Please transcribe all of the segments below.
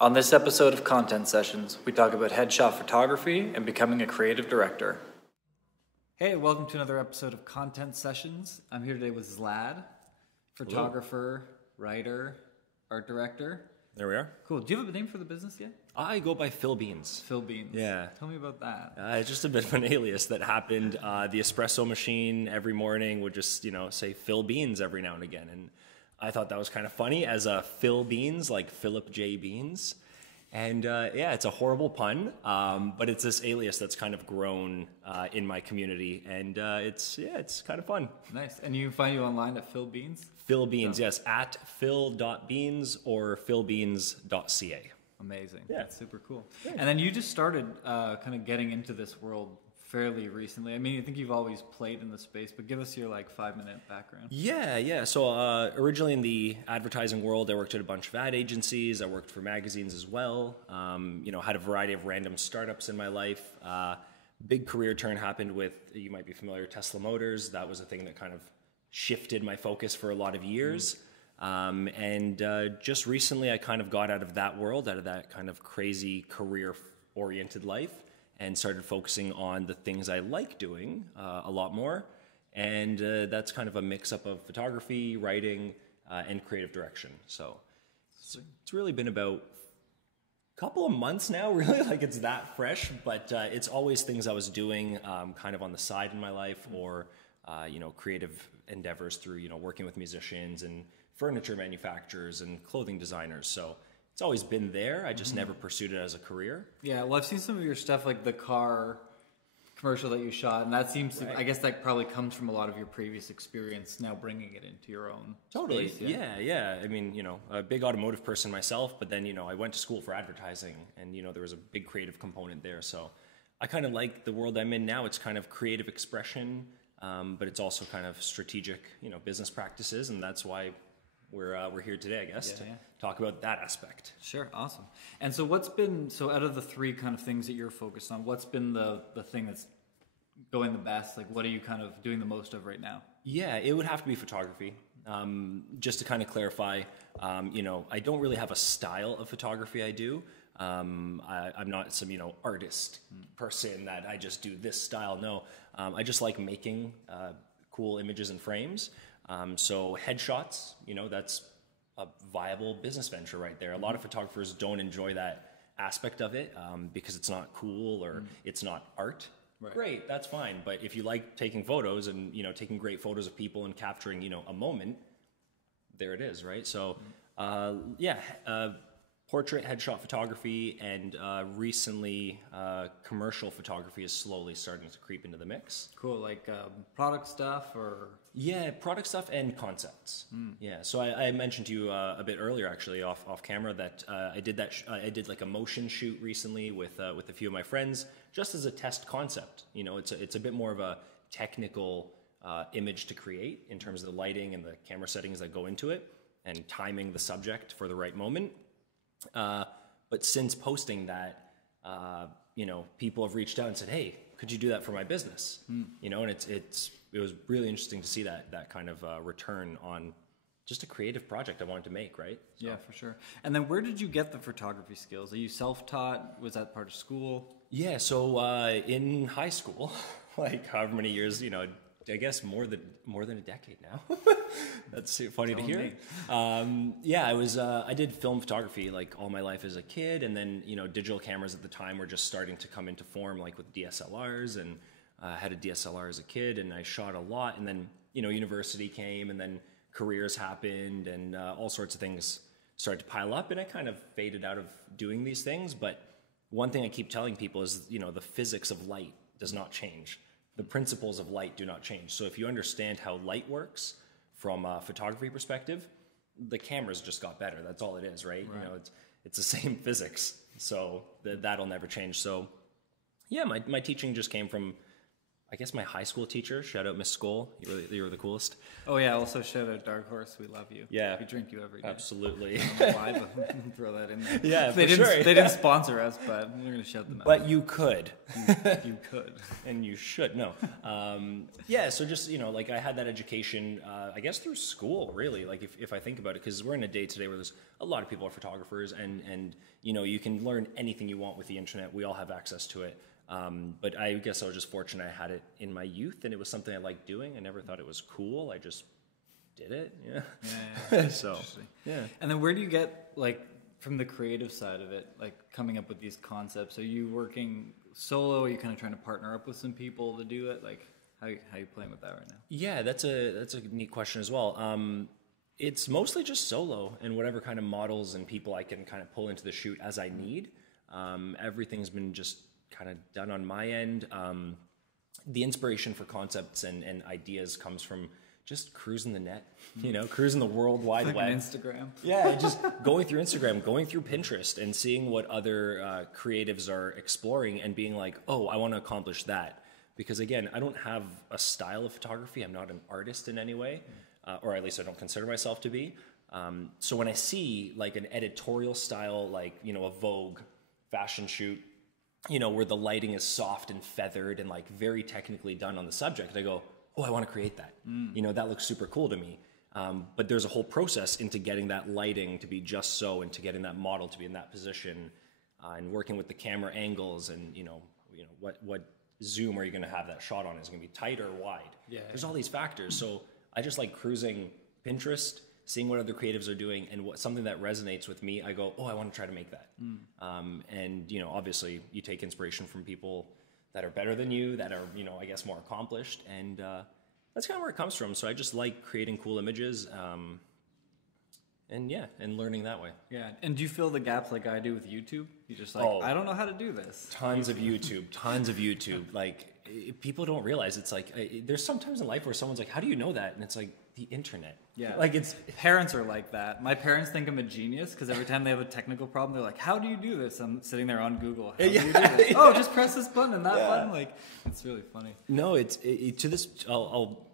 On this episode of Content Sessions, we talk about headshot photography and becoming a creative director. Hey, welcome to another episode of Content Sessions. I'm here today with Zlad, photographer, writer, art director. There we are. Cool. Do you have a name for the business yet? I go by Phil Beans. Phil Beans. Yeah. Tell me about that. It's just a bit of an alias that happened. The espresso machine every morning would just, say Phil Beans every now and again. And I thought that was kind of funny as a Phil Beans, like Philip J. Beans. And it's a horrible pun, but it's this alias that's kind of grown in my community. And it's kind of fun. Nice. And you can find you online at Phil Beans? Phil Beans, yes, at phil.beans or philbeans.ca. Amazing. Yeah. That's super cool. Yeah. And then you just started kind of getting into this world fairly recently. I mean, I think you've always played in the space, but give us your 5-minute background. Yeah. So originally in the advertising world, I worked at a bunch of ad agencies. I worked for magazines as well. Had a variety of random startups in my life. Big career turn happened with, you might be familiar, Tesla Motors. That was a thing that kind of shifted my focus for a lot of years. Just recently I kind of got out of that world, out of that kind of crazy career-oriented life, and started focusing on the things I like doing a lot more. And that's kind of a mix-up of photography, writing, and creative direction. So it's really been about a couple of months now, really, like it's that fresh, but it's always things I was doing kind of on the side in my life, or creative endeavors through, working with musicians and furniture manufacturers and clothing designers. So it's always been there. I just never pursued it as a career. Yeah, well, I've seen some of your stuff, like the car commercial that you shot, and that seems to, I guess that probably comes from a lot of your previous experience, now bringing it into your own Totally. space, Yeah. I mean, a big automotive person myself, but then, I went to school for advertising, and, there was a big creative component there. So I kind of like the world I'm in now. It's kind of creative expression, but it's also kind of strategic, business practices, and that's why we're here today, I guess, to talk about that aspect. Sure, awesome. And so out of the three kind of things that you're focused on, what's been the thing that's going the best? Like, what are you kind of doing the most of right now? Yeah, it would have to be photography. Just to kind of clarify, I don't really have a style of photography I do. I'm not some, artist person that I just do this style. No, I just like making cool images and frames. So headshots, that's a viable business venture right there. A lot of photographers don't enjoy that aspect of it because it's not cool or it's not art. Right. Great, that's fine. But if you like taking photos and, taking great photos of people and capturing, a moment, there it is, right? So, portrait, headshot photography, and recently commercial photography is slowly starting to creep into the mix. Cool, like product stuff or? Yeah, product stuff and concepts. Yeah, so I mentioned to you a bit earlier, actually, off camera, that I did I did like a motion shoot recently with a few of my friends, just as a test concept. It's a bit more of a technical image to create in terms of the lighting and the camera settings that go into it, and timing the subject for the right moment. But since posting that, people have reached out and said, "Hey, could you do that for my business?" And it was really interesting to see that kind of return on just a creative project I wanted to make, right? So. Yeah, for sure. And then where did you get the photography skills? Are you self-taught? Was that part of school? Yeah, so in high school, like however many years, I guess more than a decade now. That's funny to hear. I did film photography like all my life as a kid, and then digital cameras at the time were just starting to come into form, like with DSLRs, and I had a DSLR as a kid, and I shot a lot, and then university came, and then careers happened, and all sorts of things started to pile up, and I kind of faded out of doing these things. But one thing I keep telling people is the physics of light does not change. The principles of light do not change. So if you understand how light works from a photography perspective, the cameras just got better. That's all it is, right? It's the same physics. So that'll never change. So yeah, my teaching just came from I guess my high school teacher, shout out Miss Skoll, you were the coolest. Oh yeah, also shout out Dark Horse, we love you. Yeah. We drink you every day. Absolutely. I don't know why, but throw that in there. Yeah, they didn't sponsor us, but we're going to shout them out. But you could. You could. And you should, no. Yeah, so just, like I had that education, I guess through school, really, like if I think about it, because we're in a day today where there's a lot of people are photographers, and you can learn anything you want with the internet. We all have access to it. But I guess I was just fortunate I had it in my youth, and it was something I liked doing. I never thought it was cool. I just did it. Yeah. So, yeah. And then where do you get, like, from the creative side of it, like coming up with these concepts? Are you working solo? Are you kind of trying to partner up with some people to do it? Like, how are you playing with that right now? Yeah, that's a neat question as well. It's mostly just solo and whatever kind of models and people I can kind of pull into the shoot as I need. Everything's been just kind of done on my end. The inspiration for concepts and ideas comes from just cruising the net, cruising the World Wide Web. Instagram. Yeah, just going through Instagram, going through Pinterest, and seeing what other creatives are exploring and being like, oh, I want to accomplish that. Because again, I don't have a style of photography. I'm not an artist in any way, or at least I don't consider myself to be. So when I see like an editorial style, like, a Vogue fashion shoot, where the lighting is soft and feathered and like very technically done on the subject, I go, oh, I want to create that. That looks super cool to me. But there's a whole process into getting that lighting to be just so, and to getting that model to be in that position, and working with the camera angles, and what zoom are you going to have that shot on? Is it going to be tight or wide? Yeah. There's all these factors. So I just like cruising Pinterest, seeing what other creatives are doing, and something that resonates with me, I go, oh, I want to try to make that. And, obviously you take inspiration from people that are better than you, that are, I guess more accomplished. And that's kind of where it comes from. So I just like creating cool images and learning that way. Yeah. And do you fill the gaps like I do with YouTube? You just like, I don't know how to do this. Tons of YouTube. Like, people don't realize it's like, there's sometimes in life where someone's like, how do you know that? And it's like, the internet. Yeah. Like, it's parents are like that. My parents think I'm a genius because every time they have a technical problem, they're like, how do you do this? I'm sitting there on Google. How do you do this? Oh, just press this button and that button. Like, it's really funny. No, to this, I'll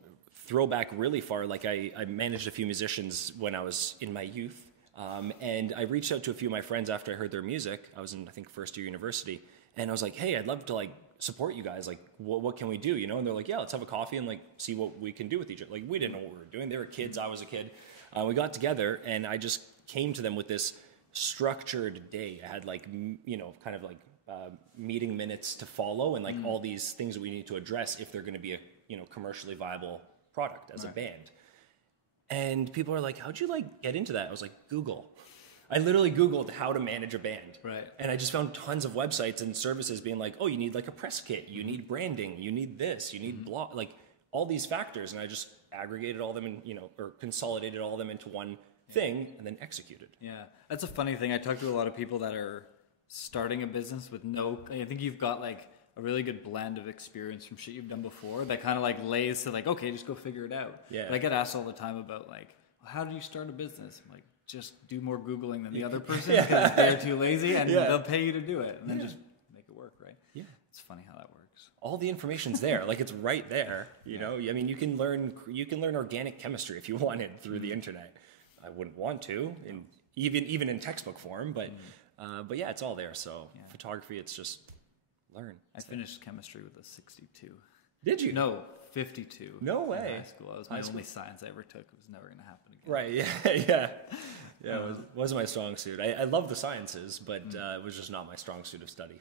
throw back really far. Like, I managed a few musicians when I was in my youth. And I reached out to a few of my friends after I heard their music. I was in, I think, first year university. And I was like, hey, I'd love to like support you guys. Like, what can we do? And they're like, yeah, let's have a coffee and like see what we can do with each other. Like, we didn't know what we were doing. They were kids. I was a kid. We got together and I just came to them with this structured day. I had like, kind of like meeting minutes to follow and like all these things that we need to address if they're going to be a, commercially viable product as a band. And people are like, how'd you like get into that? I was like, Google. I literally Googled how to manage a band. Right. And I just found tons of websites and services being like, oh, you need like a press kit, you need branding, you need this, you need blog, like all these factors. And I just aggregated all them and, or consolidated all of them into one thing and then executed. Yeah. That's a funny thing. I talk to a lot of people that are starting a business with I think you've got like a really good blend of experience from shit you've done before that kind of like lays to like, okay, just go figure it out. Yeah. But I get asked all the time about like, how do you start a business? I'm like, just do more Googling than the other person because they're too lazy and they'll pay you to do it and then just make it work, right? Yeah. It's funny how that works. All the information's there. Like, it's right there, you know? I mean, you can learn organic chemistry if you wanted through the internet. I wouldn't want to, even in textbook form, but yeah, it's all there. So photography, it's just learn. I finished chemistry with a 62. Did you? No, 52. No way. In high school. That was my only science I ever took. It was never going to happen again. Right, yeah. It wasn't my strong suit. I love the sciences, but it was just not my strong suit of study.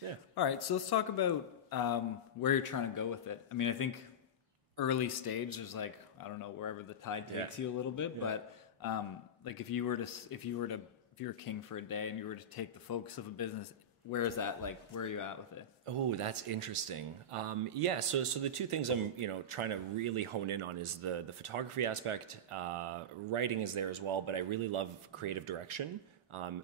Yeah. All right, so let's talk about where you're trying to go with it. I mean, I think early stage, there's like, I don't know, wherever the tide takes you a little bit, but like if you were king for a day and you were to take the focus of a business, where is that? Like, where are you at with it? Oh, that's interesting. So the two things I'm, trying to really hone in on is the photography aspect. Writing is there as well, but I really love creative direction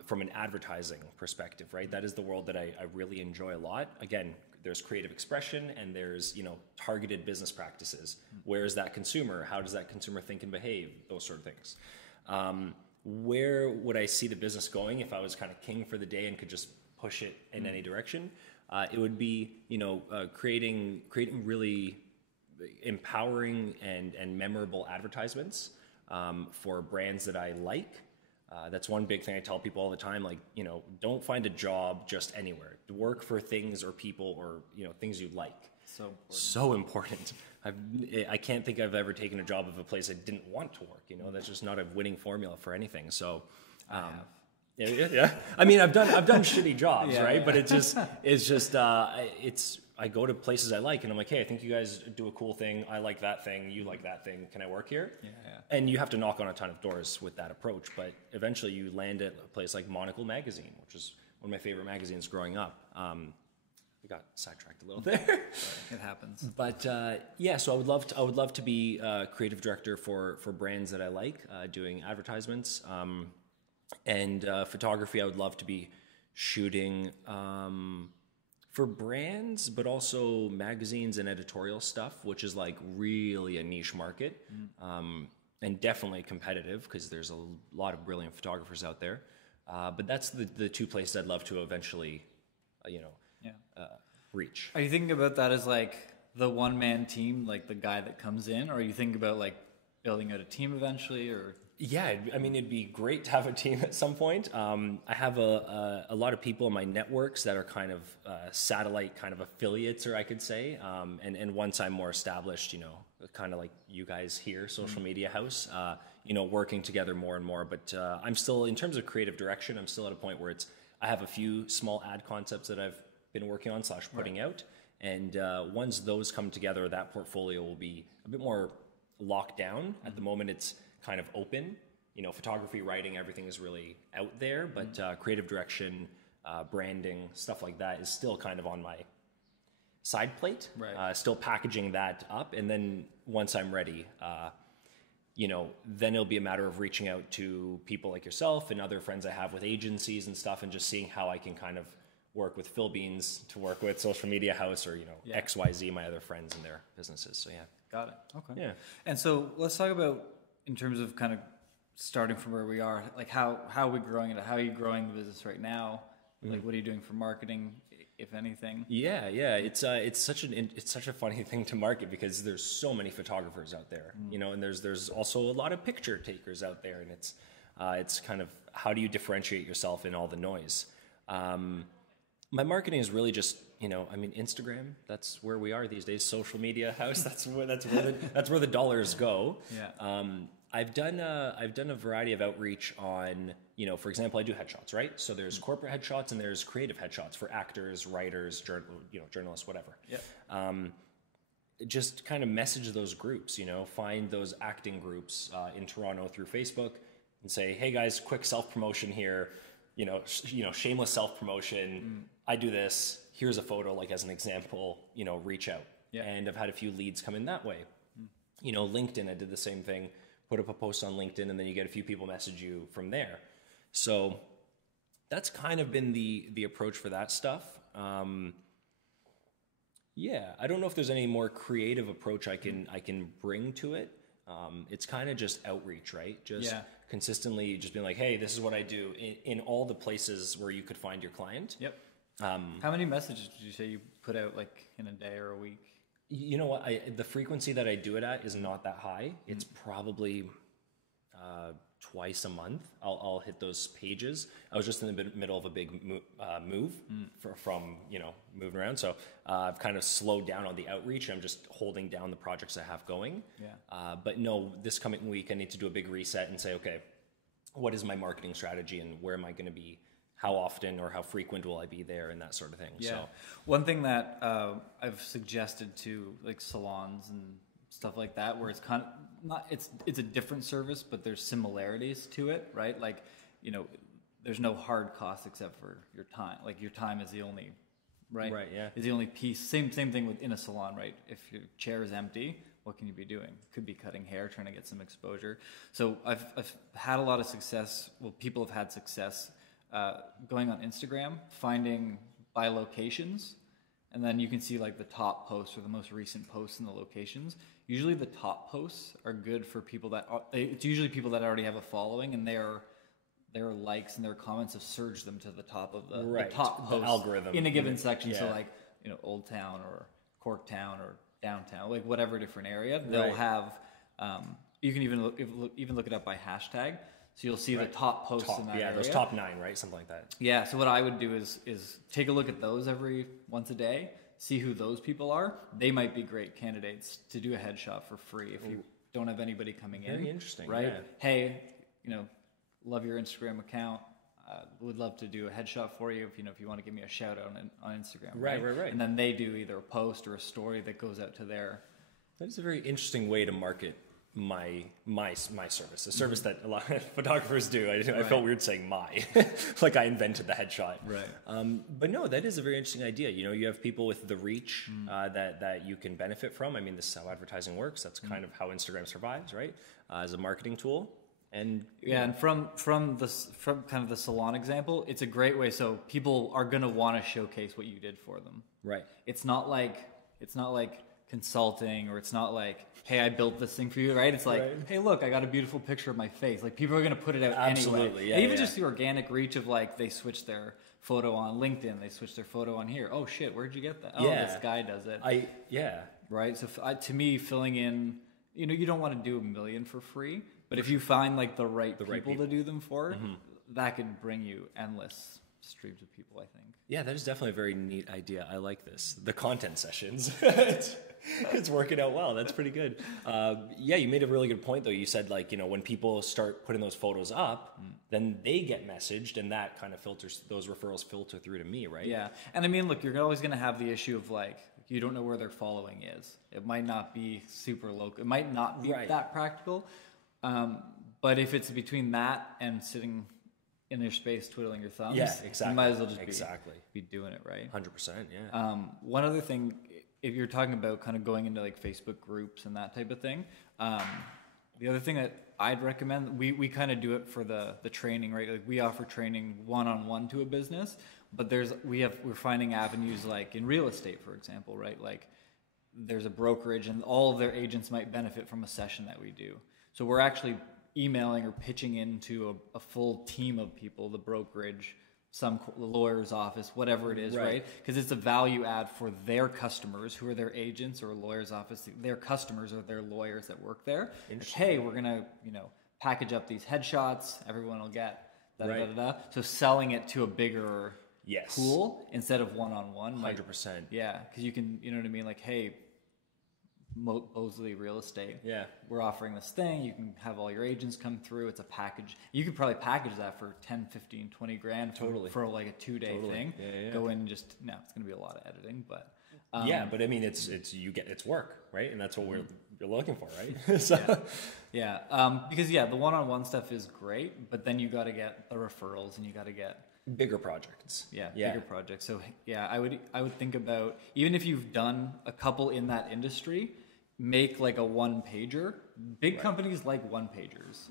from an advertising perspective, right? That is the world that I really enjoy a lot. Again, there's creative expression and there's, targeted business practices. Where is that consumer? How does that consumer think and behave? Those sort of things. where would I see the business going if I was kind of king for the day and could just push it in any direction? It would be, creating really empowering and memorable advertisements for brands that I like. That's one big thing I tell people all the time. Like, don't find a job just anywhere. Work for things or people or things you like. So important. I can't think I've ever taken a job of a place I didn't want to work. That's just not a winning formula for anything. So, yeah. I mean, I've done shitty jobs, right? Yeah. But I go to places I like, and I'm like, hey, I think you guys do a cool thing. I like that thing. You like that thing. Can I work here? Yeah. And you have to knock on a ton of doors with that approach. But eventually, you land at a place like Monocle Magazine, which is one of my favorite magazines growing up. We got sidetracked a little there. It happens. But so I would love to be creative director for brands that I like, doing advertisements, and photography. I would love to be shooting for brands, but also magazines and editorial stuff, which is like really a niche market, and definitely competitive because there's a lot of brilliant photographers out there. But that's the two places I'd love to eventually, reach. Are you thinking about that as like the one-man team, like the guy that comes in, or are you thinking about like building out a team eventually, or? Yeah, I mean, it'd be great to have a team at some point. I have a lot of people in my networks that are kind of satellite kind of affiliates, or I could say. And once I'm more established, kind of like you guys here, social media house, working together more and more. But I'm still, in terms of creative direction, I'm still at a point where I have a few small ad concepts that I've been working on / putting out. And once those come together, that portfolio will be a bit more locked down. At the moment, it's kind of open, photography, writing, everything is really out there, but creative direction, branding, stuff like that is still kind of on my side plate, right. Still packaging that up. And then once I'm ready, then it'll be a matter of reaching out to people like yourself and other friends I have with agencies and stuff, and just seeing how I can kind of work with Phil Beans to work with Social Media House, or, XYZ, my other friends and their businesses. So yeah. Got it. Okay. Yeah. And so let's talk about, in terms of kind of starting from where we are, like how are we growing it? How are you growing the business right now? Like, what are you doing for marketing, if anything? Yeah. It's such a funny thing to market because there's so many photographers out there, and there's also a lot of picture takers out there, and it's kind of, how do you differentiate yourself in all the noise? My marketing is really just, Instagram. That's where we are these days. Social media house. That's where the dollars go. Yeah. I've done a variety of outreach on, for example, I do headshots, right? So there's corporate headshots and there's creative headshots for actors, writers, journalists, whatever. Yeah. Just kind of message those groups, find those acting groups in Toronto through Facebook and say, hey guys, quick self-promotion here. Shameless self-promotion. I do this. Here's a photo, like as an example, reach out. Yeah. And I've had a few leads come in that way. LinkedIn, I did the same thing. Put up a post on LinkedIn, and then you get a few people message you from there. So that's kind of been the approach for that stuff. I don't know if there's any more creative approach I can bring to it. It's kind of just outreach, right? Just consistently just being like, hey, this is what I do in all the places where you could find your client. Yep. How many messages did you say you put out, like, in a day or a week? You know what? The frequency that I do it at is not that high. It's probably twice a month. I'll hit those pages. I was just in the middle of a big move from moving around, so I've kind of slowed down on the outreach. I'm just holding down the projects I have going. Yeah. But no, this coming week I need to do a big reset and say, okay, what is my marketing strategy and where am I going to be? How often or how frequent will I be there, and that sort of thing. Yeah. So one thing that I've suggested to, like, salons and stuff like that, where it's kind of not, it's a different service, but there's similarities to it, right? Like, there's no hard cost except for your time. Like, your time is the only, right? Right. Yeah. Is the only piece. Same thing within a salon, right? If your chair is empty, what can you be doing? Could be cutting hair, trying to get some exposure. So I've had a lot of success. Well, people have had success. Going on Instagram, finding by locations, and then you can see, like, the top posts or the most recent posts in the locations. Usually the top posts are good for people it's usually people that already have a following, and they're their likes and their comments have surged them to the top of the Right. top The algorithm in a given section. Yeah. So like, you know, Old Town or Corktown or downtown, like whatever different area, they'll Right. have. You can even look it up by hashtag. So you'll see the top posts in that area. Those top 9, right? Something like that. Yeah. So what I would do is take a look at those once a day. See who those people are. They might be great candidates to do a headshot for free if you don't have anybody coming in. Very interesting, right? yeah. Hey, you know, love your Instagram account. Would love to do a headshot for you if you want to give me a shout out on Instagram. Right. And then they do either a post or a story that goes out to their. That is a very interesting way to market my service, a service that a lot of photographers do. I felt weird saying like I invented the headshot. Right. But no, that is a very interesting idea. You know, you have people with the reach that you can benefit from. I mean, this is how advertising works. That's kind of how Instagram survives, right? As a marketing tool. And and from kind of the salon example, it's a great way. So people are going to want to showcase what you did for them. Right. It's not like consulting, or it's not like, hey, I built this thing for you, right? It's like, hey, look, I got a beautiful picture of my face. Like, people are going to put it out Absolutely, anyway. Even just the organic reach of like, they switch their photo on LinkedIn, they switch their photo on here. Oh shit, where'd you get that? Oh, this guy does it. Right. So to me, filling in, you know, you don't want to do a million for free, but if you find like the right people to do them for, that could bring you endless streams of people, I think. Yeah, that is definitely a very neat idea. I like this. The content sessions. It's working out well. That's pretty good. Yeah, you made a really good point, though. You said, like, you know, when people start putting those photos up, then they get messaged, and that kind of filters, those referrals filter through to me, right? Yeah. And I mean, look, you're always going to have the issue of, like, you don't know where their following is. It might not be super local. It might not be that practical. But if it's between that and sitting in your space twiddling your thumbs, you might as well just be doing it, right? 100%, yeah. One other thing, if you're talking about kind of going into like Facebook groups and that type of thing, the other thing that I'd recommend, we kind of do it for the training, right? Like, we offer training one-on-one to a business, but we're finding avenues like in real estate, for example, right? Like, there's a brokerage and all of their agents might benefit from a session that we do. So we're actually emailing or pitching into a full team of people, the brokerage, the lawyer's office, whatever it is, right? Because it's a value add for their customers, who are their agents, or a lawyer's office. Their customers are their lawyers that work there. Like, hey, we're gonna, package up these headshots. Everyone will get da-da-da-da. So selling it to a bigger pool instead of one-on-one. 100%. Yeah, because you can, you know what I mean? Like, hey, Mosley Real Estate. Yeah. We're offering this thing. You can have all your agents come through. It's a package. You could probably package that for 10, 15, 20 grand for like a 2-day thing. Yeah. Go in and just, it's going to be a lot of editing, but. But I mean, it's work, right? And that's what you're looking for, right? So. Because the one-on-one stuff is great, but then you got to get the referrals and you got to get bigger projects. Bigger projects. So I would think about, even if you've done a couple in that industry, make like a one-pager. Big companies like one-pagers.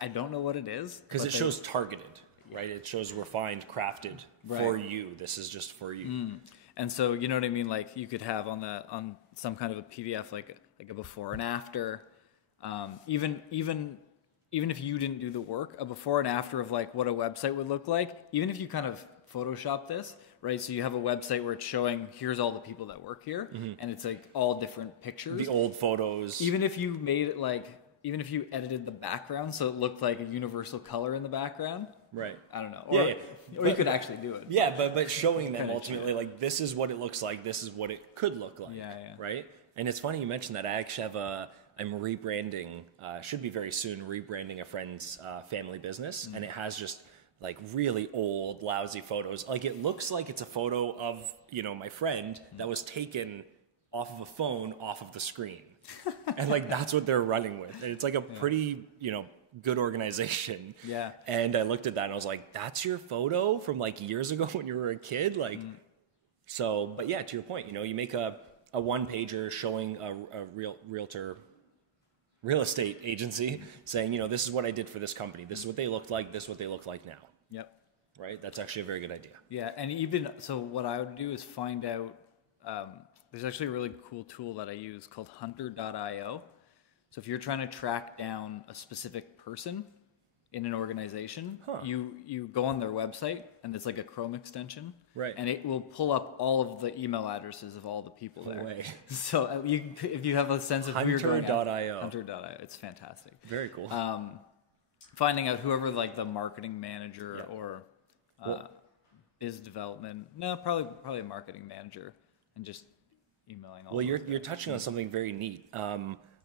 I don't know what it is. Because it shows targeted, right? It shows refined, crafted for you. This is just for you. And so, you know what I mean? Like, you could have on some kind of a PDF, like a before and after. Even if you didn't do the work, a before and after of like what a website would look like, even if you kind of Photoshop this, right? So you have a website where it's showing, here's all the people that work here, and it's like all different pictures. The old photos. Even if you made it like, even if you edited the background so it looked like a universal color in the background. Right. I don't know. Or you could actually do it. Yeah, but showing them ultimately, like, this is what it looks like, this is what it could look like. Right? And it's funny you mentioned that. I actually have I'm rebranding, should be very soon, rebranding a friend's family business. And it has just like really old, lousy photos. Like, it looks like it's a photo of, my friend that was taken off of a phone, off of the screen. And like, that's what they're running with. And it's like a pretty, good organization. Yeah. And I looked at that and I was like, that's your photo from like years ago when you were a kid? Like, so, but yeah, to your point, you make a one pager showing a real estate agency saying, this is what I did for this company. This is what they looked like. This is what they look like now. Yep. Right. That's actually a very good idea. Yeah. And even, so what I would do is find out, there's actually a really cool tool that I use called hunter.io. So if you're trying to track down a specific person, in an organization, you go on their website, and it's like a Chrome extension, right? And it will pull up all of the email addresses of all the people there. Way. So if you have a sense of who you're going Hunter.io. Hunter.io, it's fantastic. Very cool. Finding out whoever like the marketing manager or biz development, probably a marketing manager, and just emailing all. Well, you're touching on something very neat.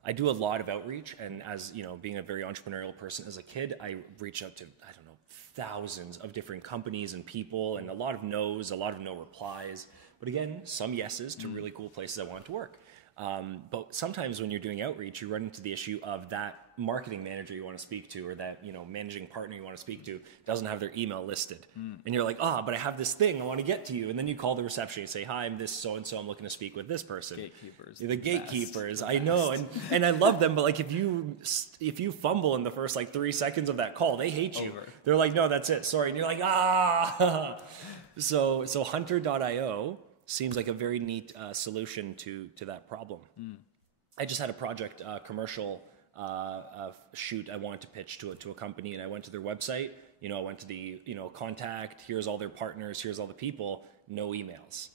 I do a lot of outreach, and as you know, being a very entrepreneurial person as a kid, I reach out to, I don't know, thousands of different companies and people, and a lot of no's, a lot of no replies, but again, some yeses to really cool places I want to work. But sometimes when you're doing outreach, you run into the issue of that marketing manager you want to speak to, or that, you know, managing partner you want to speak to doesn't have their email listed. And you're like, but I have this thing I want to get to you. And then you call the reception and say, hi, I'm this so-and-so. I'm looking to speak with this person. Gatekeepers. The gatekeepers. I know. And I love them. But like, if you fumble in the first like 3 seconds of that call, they hate you. They're like, no, that's it. Sorry. And you're like, So Hunter.io seems like a very neat solution to that problem. I just had a project, commercial shoot I wanted to pitch to a company, and I went to their website. You know, I went to the contact. Here's all their partners. Here's all the people. No emails.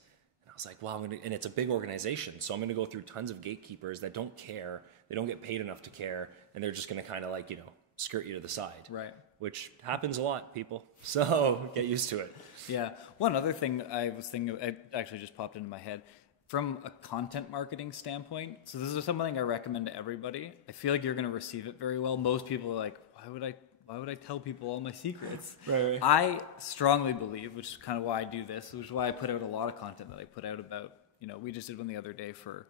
And I was like, wow. And it's a big organization, so I'm going to go through tons of gatekeepers that don't care. They don't get paid enough to care, and they're just going to kind of like skirt you to the side. Right. Which happens a lot, people. So get used to it. Yeah. One other thing I was thinking, it actually just popped into my head. From a content marketing standpoint, so this is something I recommend to everybody. I feel like you're going to receive it very well. Most people are like, why would I tell people all my secrets? Right. I strongly believe, which is kind of why I do this, which is why I put out a lot of content that I put out about, we just did one the other day for,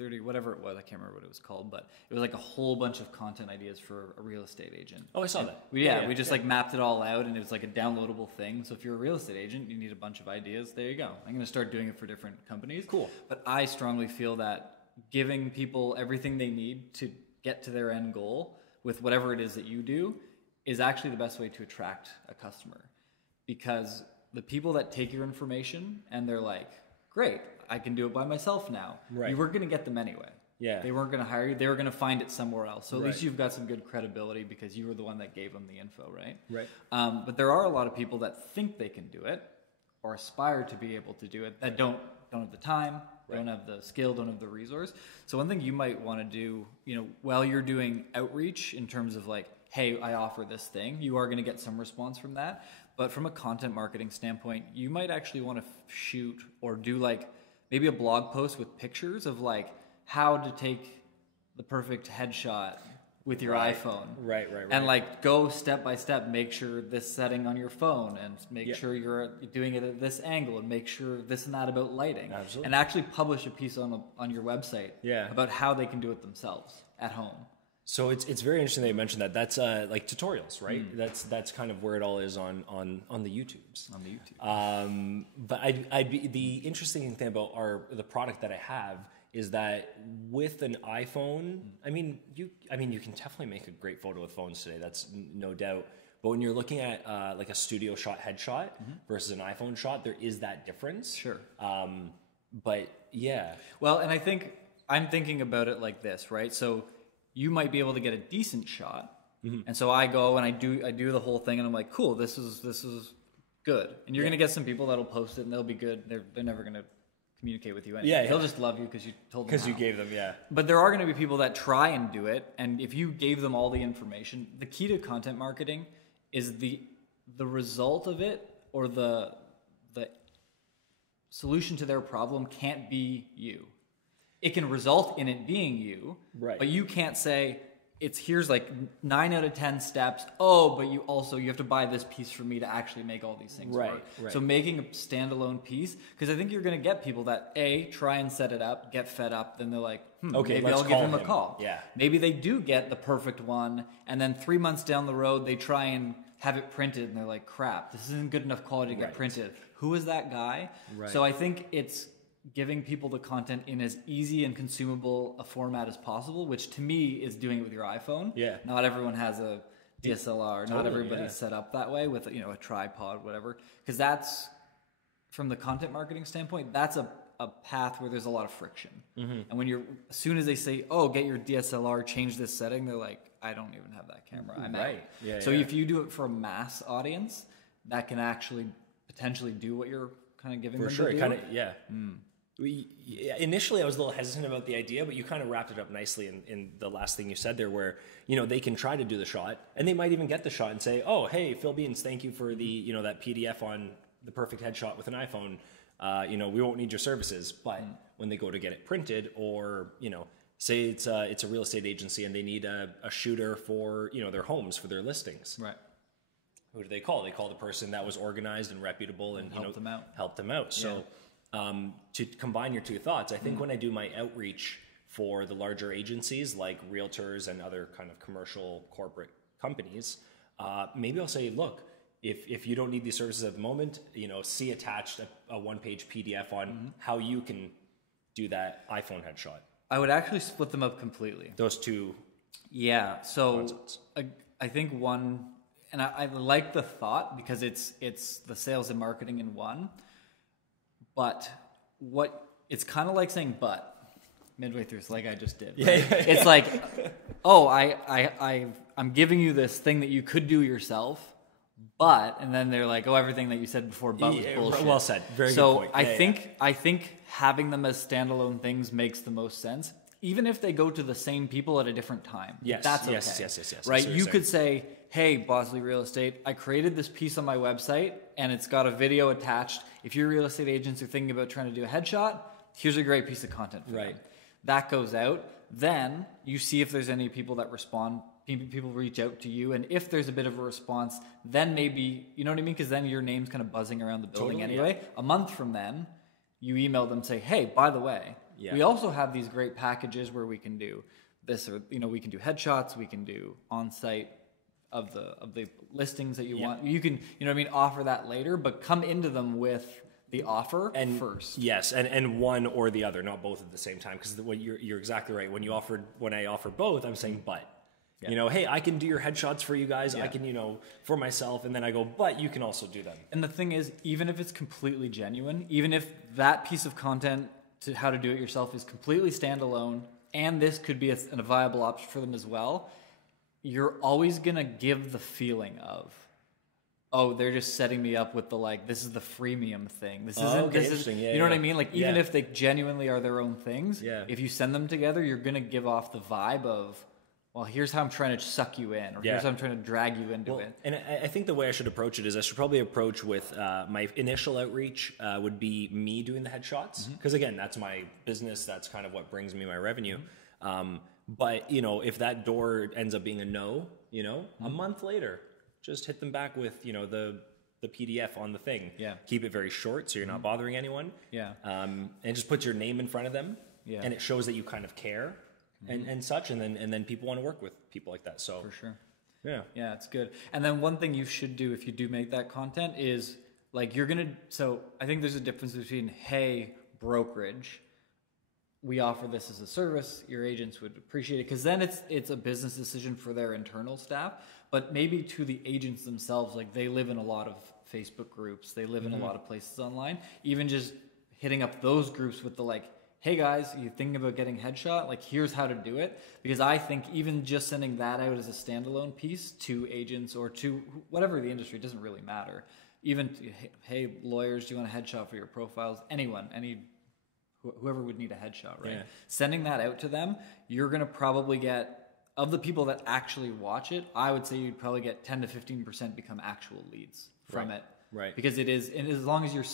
30, whatever it was, I can't remember what it was called, but it was like a whole bunch of content ideas for a real estate agent. Oh, I saw that. We just like mapped it all out, and it was like a downloadable thing. So if you're a real estate agent, you need a bunch of ideas. There you go. I'm going to start doing it for different companies. Cool. But I strongly feel that giving people everything they need to get to their end goal with whatever it is that you do is actually the best way to attract a customer. Because the people that take your information and they're like, great, I can do it by myself now. Right. You were going to get them anyway. Yeah. They weren't going to hire you. They were going to find it somewhere else. So at least you've got some good credibility because you were the one that gave them the info, right? Right. But there are a lot of people that think they can do it or aspire to be able to do it that don't have the time, don't have the skill, don't have the resource. So one thing you might want to do, while you're doing outreach in terms of like, hey, I offer this thing, you are going to get some response from that. But from a content marketing standpoint, you might actually want to shoot or do like maybe a blog post with pictures of like how to take the perfect headshot with your iPhone. Right. And like go step by step, make sure this setting on your phone and make sure you're doing it at this angle and make sure this and that about lighting. Absolutely. And actually publish a piece on your website about how they can do it themselves at home. So it's very interesting that you mentioned that. That's like tutorials, right? That's kind of where it all is on the YouTubes. On the YouTube. But the interesting thing about the product that I have is that with an iPhone, you can definitely make a great photo with phones today. That's no doubt. But when you're looking at like a studio shot headshot versus an iPhone shot, there is that difference. Sure. But yeah. Well, and I think I'm thinking about it like this, right? So you might be able to get a decent shot, and so I go and I do the whole thing, and I'm like, cool, this is good. And you're gonna get some people that'll post it, and they'll be good. They're never gonna communicate with you anyway. Yeah, they'll just love you because you told them. Because you gave them, But there are going to be people that try and do it, and if you gave them all the information, the key to content marketing is the result of it or the solution to their problem can't be you. It can result in it being you, right? But you can't say here's like 9 out of 10 steps. Oh, but you have to buy this piece for me to actually make all these things work. Right. So making a standalone piece, because I think you're going to get people that try and set it up, get fed up, then they're like, okay, maybe I'll give him a call. Yeah. Maybe they do get the perfect one, and then 3 months down the road they try and have it printed, and they're like, crap, this isn't good enough quality to get printed. Who is that guy? Right. So I think it's giving people the content in as easy and consumable a format as possible, which to me is doing it with your iPhone. Yeah. Not everyone has a DSLR. Not everybody's set up that way with a tripod, whatever. Because that's, from the content marketing standpoint, that's a path where there's a lot of friction. And when as soon as they say, oh, get your DSLR, change this setting, they're like, I don't even have that camera. I'm right. out. Yeah, so if you do it for a mass audience, that can actually potentially do what you're kind of giving them to do. Kind of, yeah. Initially, I was a little hesitant about the idea, but you kind of wrapped it up nicely in the last thing you said there, where, you know, they can try to do the shot, and they might even get the shot and say, oh, hey, Phil Beans, thank you for the, you know, that PDF on the perfect headshot with an iPhone. You know, we won't need your services. But when they go to get it printed, or, you know, say it's a real estate agency and they need a shooter for, you know, their homes, for their listings. Right. Who do they call? They call the person that was organized and reputable and, you know, helped them out. So to combine your two thoughts, I think when I do my outreach for the larger agencies like realtors and other kind of commercial corporate companies, maybe I'll say, look, if you don't need these services at the moment, you know, see attached a one-page PDF on how you can do that iPhone headshot. I would actually split them up completely. Those two. Yeah. So I think one, and I like the thought because it's the sales and marketing in one. But it's kind of like saying "but" midway through, it's like I just did. Right? Yeah. It's like, oh, I'm giving you this thing that you could do yourself, but, and then they're like, oh, everything that you said before "but" was bullshit. Well said. Very good point. I think having them as standalone things makes the most sense, even if they go to the same people at a different time. Yes. That's okay. Yes. Right? You could say, hey, Bosley Real Estate, I created this piece on my website and it's got a video attached. If your real estate agents are thinking about trying to do a headshot, here's a great piece of content for them. That goes out. Then you see if there's any people that respond, people reach out to you. And if there's a bit of a response, then maybe, you know what I mean? Because then your name's kind of buzzing around the building anyway. Yeah. A month from then, you email them, say, hey, by the way, we also have these great packages where we can do this, or, you know, we can do headshots, we can do on-site of the listings that you want. You can, you know what I mean, offer that later, but come into them with the offer first. Yes, and one or the other, not both at the same time, because you're exactly right. When I offer both, I'm saying but. Yeah. You know, hey, I can do your headshots for you guys. I can, you know, for myself, and then I go, but you can also do them. And the thing is, even if it's completely genuine, even if that piece of content to how to do it yourself is completely standalone, and this could be a viable option for them as well, you're always going to give the feeling of, oh, they're just setting me up with the, like, this is the freemium thing. This isn't, interesting. You know what I mean? Like, even if they genuinely are their own things, if you send them together, you're going to give off the vibe of, well, here's how I'm trying to suck you in, or here's how I'm trying to drag you into it. And I think the way I should approach it is I should probably approach with my initial outreach would be me doing the headshots. Because, again, that's my business. That's kind of what brings me my revenue. But, you know, if that door ends up being a no, you know, a month later, just hit them back with, you know, the PDF on the thing. Yeah. Keep it very short so you're not bothering anyone. Yeah. And just put your name in front of them. Yeah. And it shows that you kind of care and such. And then people want to work with people like that. So for sure. Yeah. Yeah, it's good. And then one thing you should do if you do make that content is, like, so I think there's a difference between, hey, brokerage, we offer this as a service, your agents would appreciate it, because then it's a business decision for their internal staff, but maybe to the agents themselves, like, they live in a lot of Facebook groups, they live in a lot of places online, even just hitting up those groups with the, like, hey guys, you thinking about getting headshot? Like, here's how to do it. Because I think even just sending that out as a standalone piece to agents or to whatever the industry, it doesn't really matter. Even, hey, lawyers, do you want a headshot for your profiles? Anyone, whoever would need a headshot, right? Yeah. Sending that out to them, you're going to probably get, of the people that actually watch it, I would say you'd probably get 10 to 15% become actual leads from it. Right. Because it is, and as long as you're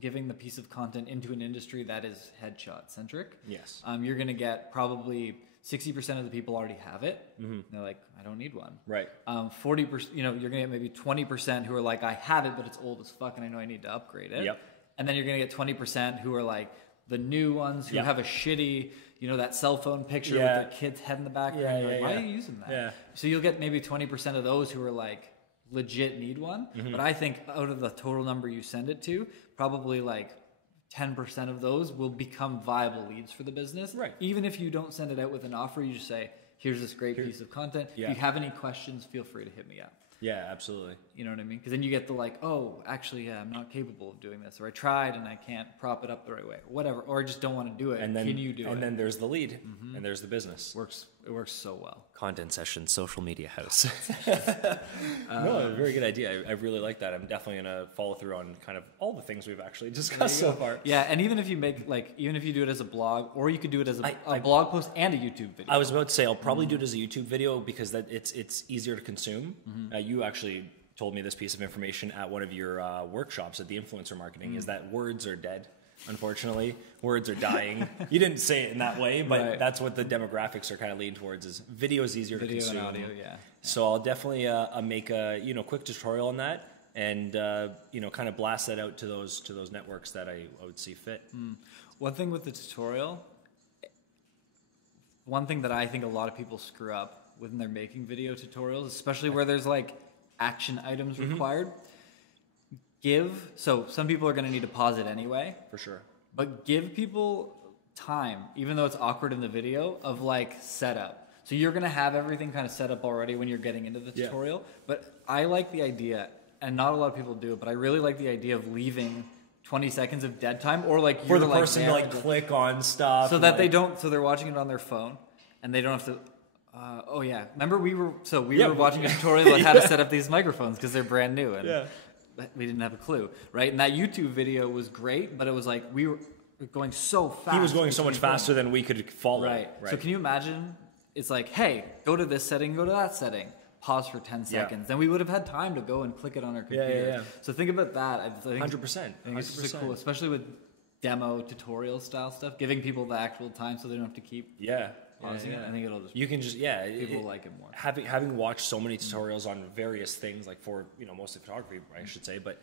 giving the piece of content into an industry that is headshot centric, yes, you're going to get probably 60% of the people already have it. They're like, I don't need one. Right. 40%, you're going to get maybe 20% who are like, I have it, but it's old as fuck and I know I need to upgrade it. Yep. And then you're going to get 20% who are like the new ones who have a shitty, that cell phone picture with their kid's head in the background. Why are you using that? Yeah. So you'll get maybe 20% of those who are like, legit need one. But I think out of the total number you send it to, probably like 10% of those will become viable leads for the business. Right. Even if you don't send it out with an offer, you just say, here's this great piece of content. Yeah. If you have any questions, feel free to hit me up. Yeah, absolutely. You know what I mean? Because then you get the like, oh, actually, yeah, I'm not capable of doing this, or I tried and I can't prop it up the right way, whatever, or I just don't want to do it. And then, can you do it? And then there's the lead, and there's the business. It works so well. Content session, social media house. No, very good idea. I really like that. I'm definitely gonna follow through on kind of all the things we've actually discussed so far. Yeah, and even if you make even if you do it as a blog, or you could do it as a blog post and a YouTube video. I was about to say I'll probably do it as a YouTube video because that it's easier to consume. You actually told me this piece of information at one of your workshops at the influencer marketing is that words are dead. Unfortunately, words are dying. You didn't say it in that way, but that's what the demographics are kind of leaning towards. Is video is easier to consume. And audio, yeah. So I'll definitely make a quick tutorial on that, and kind of blast that out to those networks that I would see fit. One thing with the tutorial, one thing that I think a lot of people screw up when they're making video tutorials, especially where there's like action items required. So some people are going to need to pause it anyway. For sure. But give people time, even though it's awkward in the video, of like setup. So you're going to have everything kind of set up already when you're getting into the tutorial. But I like the idea, and not a lot of people do it, but I really like the idea of leaving 20 seconds of dead time, or like for the person to like click on stuff. So that they don't, so they're watching it on their phone and they don't have to. Remember we were watching a tutorial on how to set up these microphones because they're brand new and we didn't have a clue, right? And that YouTube video was great, but it was like we were going so fast. He was going so much faster than we could follow. Right. So can you imagine? It's like, hey, go to this setting, go to that setting, pause for 10 seconds. Then we would have had time to go and click it on our computer. Yeah. So think about that. I think 100%. I think it's just cool, especially with demo tutorial style stuff, giving people the actual time so they don't have to keep pausing it. I think it'll just people will like it more. Having watched so many tutorials on various things, like for most of photography, I should say, but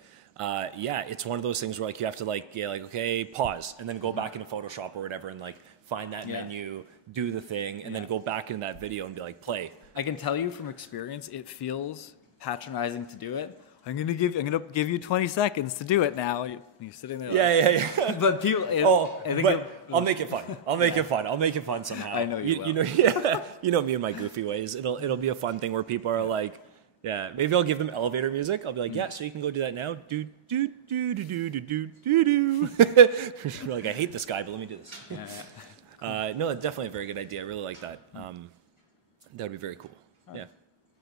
it's one of those things where like you have to okay, pause and then go back into Photoshop or whatever and like find that menu, do the thing, and then go back into that video and be like, play. I can tell you from experience, it feels patronizing to do it. I'm gonna give you 20 seconds to do it now. You're sitting there. Yeah. But people. I'll make it fun. I'll make it fun somehow. I know you will. You know me and my goofy ways. It'll be a fun thing where people are like, maybe I'll give them elevator music. I'll be like, so you can go do that now. Do do do do do do do do. You're like, I hate this guy, but let me do this. No, that's definitely a very good idea. I really like that. That would be very cool. Yeah.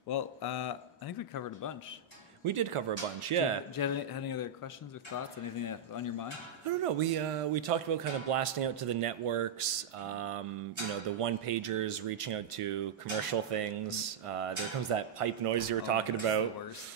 Well, I think we covered a bunch. We did cover a bunch, yeah. Do you have any other questions or thoughts? Anything on your mind? I don't know. We talked about kind of blasting out to the networks, the one-pagers, reaching out to commercial things. There comes that pipe noise you were talking about. The worst.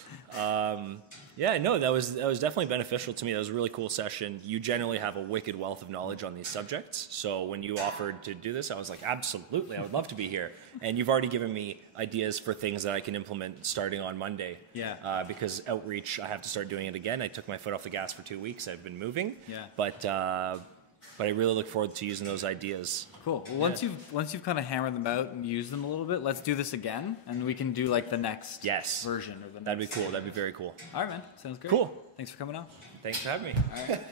That was definitely beneficial to me. That was a really cool session. You generally have a wicked wealth of knowledge on these subjects. So when you offered to do this, I was like, absolutely, I would love to be here. And you've already given me ideas for things that I can implement starting on Monday. Yeah. Because outreach, I have to start doing it again. I took my foot off the gas for 2 weeks. I've been moving. Yeah. But I really look forward to using those ideas. Cool. Well, once you've kind of hammered them out and used them a little bit, let's do this again, and we can do like the next version of them. That'd be cool. That'd be very cool. All right, man. Sounds great. Cool. Thanks for coming on. Thanks for having me. All right.